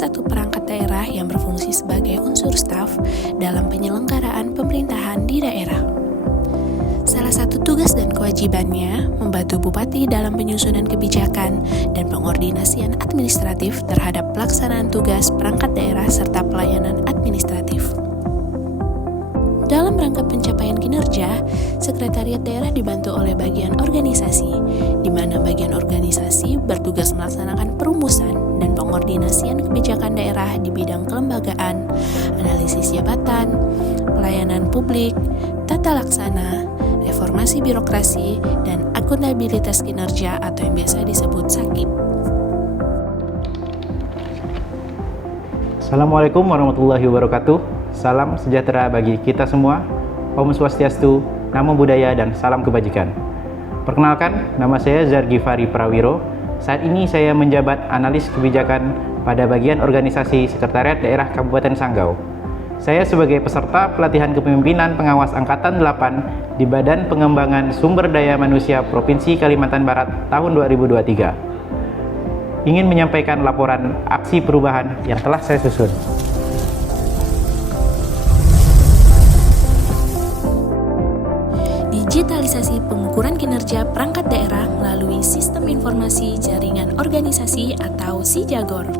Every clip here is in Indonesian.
satu perangkat daerah yang berfungsi sebagai unsur staf dalam penyelenggaraan pemerintahan di daerah. Salah satu tugas dan kewajibannya membantu bupati dalam penyusunan kebijakan dan pengordinasian administratif terhadap pelaksanaan tugas perangkat daerah serta pelayanan administratif. Dalam rangka pencapaian kinerja, Sekretariat Daerah dibantu oleh bagian organisasi, di mana bagian organisasi bertugas melaksanakan perumusan dan pengordinasian kebijakan daerah di bidang kelembagaan, analisis jabatan, pelayanan publik, tata laksana, reformasi birokrasi, dan akuntabilitas kinerja atau yang biasa disebut SAKIP. Assalamualaikum warahmatullahi wabarakatuh. Salam sejahtera bagi kita semua. Om Swastiastu, Namo Buddhaya, dan salam kebajikan. Perkenalkan, nama saya Zargifari Prawiro. Saat ini saya menjabat analis kebijakan pada bagian organisasi Sekretariat Daerah Kabupaten Sanggau. Saya sebagai peserta pelatihan kepemimpinan pengawas Angkatan 8 di Badan Pengembangan Sumber Daya Manusia Provinsi Kalimantan Barat tahun 2023. Ingin menyampaikan laporan aksi perubahan yang telah saya susun. Digitalisasi pengukuran kinerja perangkat daerah melalui Sistem Informasi Jaringan Organisasi atau SIJAGOR.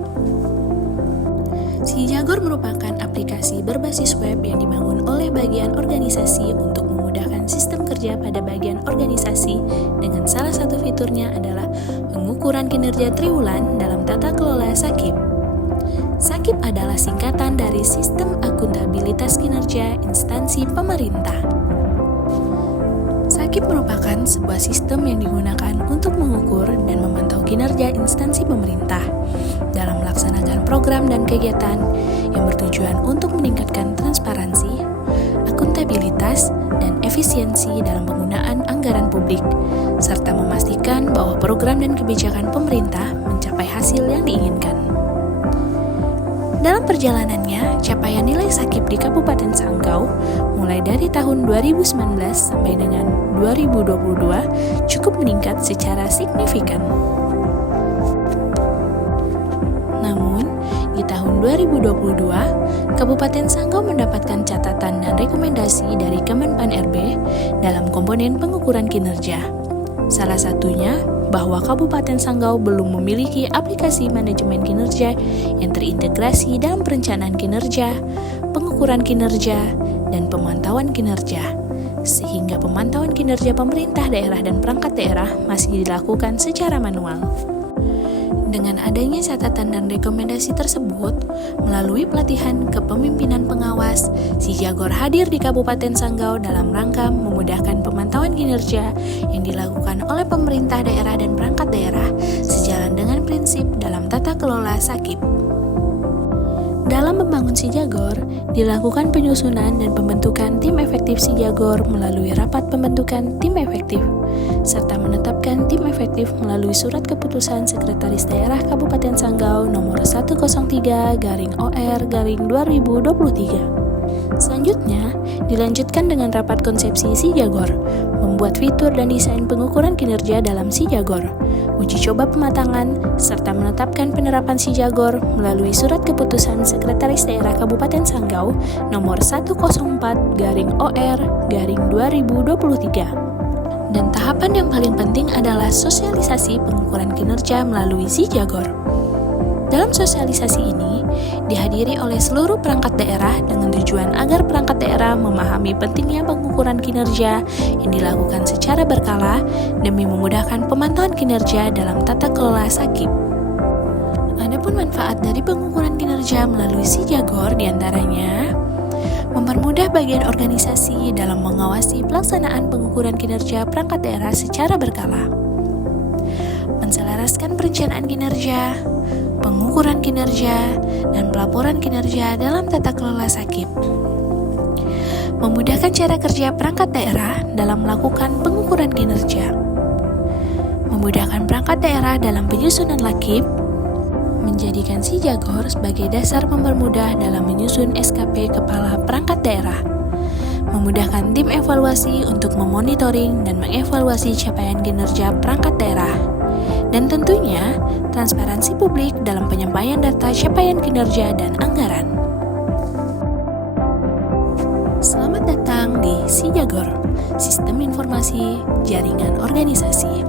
SIJAGOR merupakan aplikasi berbasis web yang dibangun oleh bagian organisasi untuk memudahkan sistem kerja pada bagian organisasi dengan salah satu fiturnya adalah pengukuran kinerja triwulan dalam tata kelola SAKIP. SAKIP adalah singkatan dari Sistem Akuntabilitas Kinerja Instansi Pemerintah. SAKIP merupakan sebuah sistem yang digunakan untuk mengukur dan memantau kinerja instansi pemerintah dalam melaksanakan program dan kegiatan yang bertujuan untuk meningkatkan transparansi, akuntabilitas, dan efisiensi dalam penggunaan anggaran publik, serta memastikan bahwa program dan kebijakan pemerintah mencapai hasil yang diinginkan. Dalam perjalanannya, capaian nilai SAKIP di Kabupaten Sanggau mulai dari tahun 2019 sampai dengan 2022 cukup meningkat secara signifikan. Namun, di tahun 2022, Kabupaten Sanggau mendapatkan catatan dan rekomendasi dari Kemenpan RB dalam komponen pengukuran kinerja. Salah satunya bahwa Kabupaten Sanggau belum memiliki aplikasi manajemen kinerja yang terintegrasi dalam perencanaan kinerja, pengukuran kinerja, dan pemantauan kinerja, sehingga pemantauan kinerja pemerintah daerah dan perangkat daerah masih dilakukan secara manual. Dengan adanya catatan dan rekomendasi tersebut, melalui pelatihan kepemimpinan pengawas, SIJAGOR hadir di Kabupaten Sanggau dalam rangka memudahkan pemantauan kinerja yang dilakukan oleh pemerintah daerah dan perangkat daerah sejalan dengan prinsip dalam tata kelola SAKIP. Dalam membangun SIJAGOR, dilakukan penyusunan dan pembentukan tim efektif SIJAGOR melalui rapat pembentukan tim efektif, serta menetapkan tim efektif melalui surat keputusan Sekretaris Daerah Kabupaten Sanggau nomor 103/OR/2023. Selanjutnya, dilanjutkan dengan rapat konsepsi SIJAGOR, membuat fitur dan desain pengukuran kinerja dalam SIJAGOR, uji coba pematangan, serta menetapkan penerapan SIJAGOR melalui surat keputusan Sekretaris Daerah Kabupaten Sanggau nomor 104/OR/2023. Dan tahapan yang paling penting adalah sosialisasi pengukuran kinerja melalui SIJAGOR. Dalam sosialisasi ini, dihadiri oleh seluruh perangkat daerah dengan tujuan agar perangkat daerah memahami pentingnya pengukuran kinerja yang dilakukan secara berkala demi memudahkan pemantauan kinerja dalam tata kelola SAKIP. Adapun manfaat dari pengukuran kinerja melalui SIJAGOR diantaranya mempermudah bagian organisasi dalam mengawasi pelaksanaan pengukuran kinerja perangkat daerah secara berkala, menselaraskan perencanaan kinerja, pengukuran kinerja, dan pelaporan kinerja dalam tata kelola SAKIP, memudahkan cara kerja perangkat daerah dalam melakukan pengukuran kinerja, memudahkan perangkat daerah dalam penyusunan LAKIP, menjadikan SIJAGOR sebagai dasar mempermudah dalam menyusun SKP Kepala Perangkat Daerah, memudahkan tim evaluasi untuk memonitoring dan mengevaluasi capaian kinerja perangkat daerah, Dan tentunya, transparansi publik dalam penyampaian data capaian kinerja dan anggaran. Selamat datang di SIJAGOR, Sistem Informasi Jaringan Organisasi.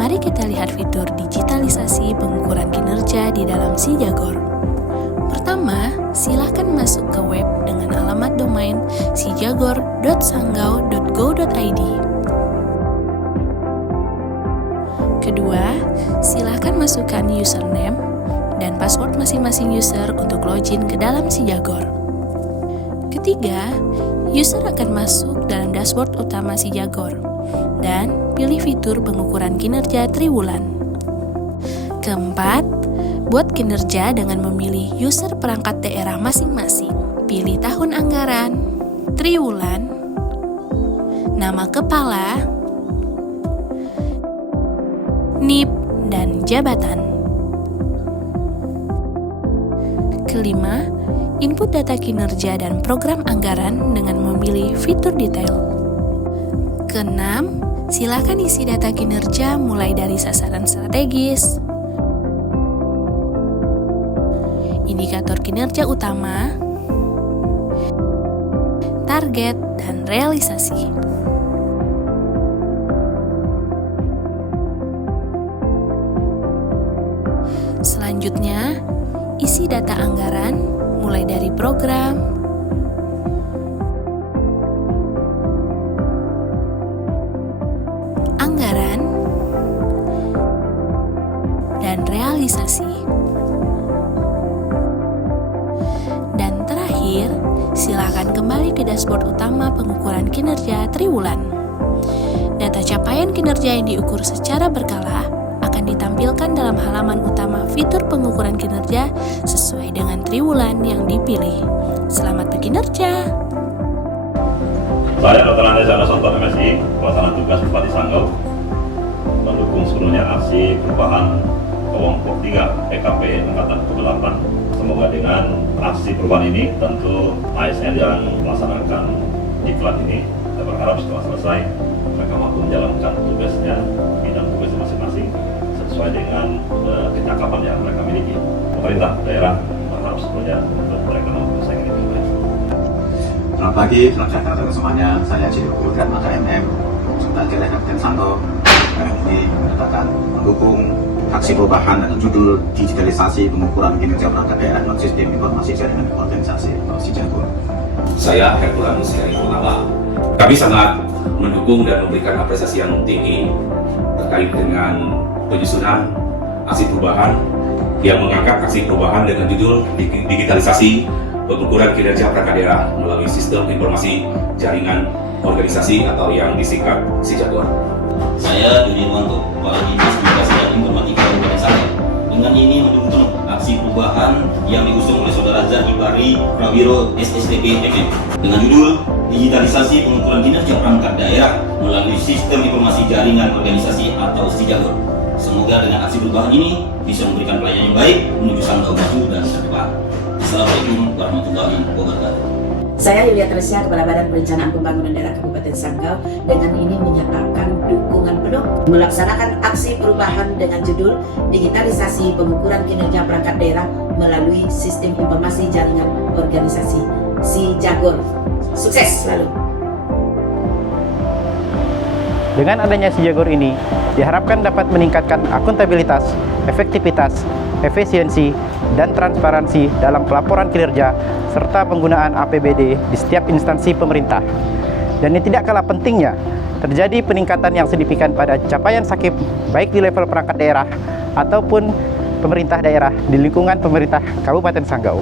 Mari kita lihat fitur digitalisasi pengukuran kinerja di dalam SIJAGOR. Pertama, silakan masuk ke web dengan alamat domain sijagor.sanggau.go.id. Kedua, silakan masukkan username dan password masing-masing user untuk login ke dalam SIJAGOR. Ketiga, user akan masuk dalam dashboard utama SIJAGOR dan pilih fitur pengukuran kinerja triwulan. Keempat, buat kinerja dengan memilih user perangkat daerah masing-masing. Pilih tahun anggaran, triwulan, nama kepala, NIP, dan jabatan. Kelima, input data kinerja dan program anggaran dengan memilih fitur detail. Keenam, silakan isi data kinerja mulai dari sasaran strategis, indikator kinerja utama, target, dan realisasi. Selanjutnya, isi data anggaran mulai dari program, anggaran, dan realisasi. Dan terakhir, silakan kembali ke dashboard utama pengukuran kinerja triwulan. Data capaian kinerja yang diukur secara berkala akan ditampilkan dalam halaman utama fitur pengukuran kinerja sesuai dengan triwulan yang dipilih. Selamat berkinerja! Saya Dr. Andes Anasanto MSI, pelaksana tugas Bupati Sanggau, mendukung seluruhnya aksi perubahan kelompok 3 PKP Angkatan ke-8. Semoga dengan aksi perubahan ini, tentu ASN yang melaksanakan diklat ini, kita berharap setelah selesai, mereka mampu menjalankan tugasnya, bidang tugasnya masing-masing, sesuai dengan kecakapan yang mereka miliki. Pemerintah daerah berharap sepenuhnya untuk mereka mampu bersaing dengan baik. Selamat pagi, selamat sejahtera semuanya. Saya Jiro Gudrat Maka MM, sebagai Kabupaten Sanggau. Hari ini menyatakan mendukung aksi perubahan dengan judul digitalisasi pengukuran kinerja perangkat daerah dan sistem informasi jaringan organisasi atau SIJAGOR. Saya Herculanus Heri Purnama. Kami sangat mendukung dan memberikan apresiasi yang tinggi terkait dengan penyusunan aksi perubahan yang mengangkat aksi perubahan dengan judul digitalisasi pengukuran kinerja perangkat daerah melalui sistem informasi jaringan organisasi atau yang disingkat SIJAGOR. Saya Dudi Irwanto, Kepala Dinas Komunikasi dan Informatika Organisasi. Dengan ini mendukung aksi perubahan yang diusung oleh Saudara Zargi Fari Prawiro SSTP MM dengan judul digitalisasi pengukuran kinerja perangkat daerah melalui sistem informasi jaringan organisasi atau SIJAGOR. Semoga dengan aksi perubahan ini bisa memberikan pelayanan yang baik menuju Sanggau maju dan terdepan. Assalamualaikum warahmatullahi wabarakatuh. Saya Yulia Tresya, Kepala Badan Perencanaan Pembangunan Daerah Kabupaten Sanggau, dengan ini menyatakan dukungan penuh melaksanakan aksi perubahan dengan judul digitalisasi pengukuran kinerja perangkat daerah melalui sistem informasi jaringan organisasi SIJAGOR. Sukses selalu. Dengan adanya SIJAGOR ini, diharapkan dapat meningkatkan akuntabilitas, efektivitas, efisiensi, dan transparansi dalam pelaporan kinerja serta penggunaan APBD di setiap instansi pemerintah. Dan yang tidak kalah pentingnya, terjadi peningkatan yang signifikan pada capaian SAKIP baik di level perangkat daerah ataupun pemerintah daerah di lingkungan pemerintah Kabupaten Sanggau.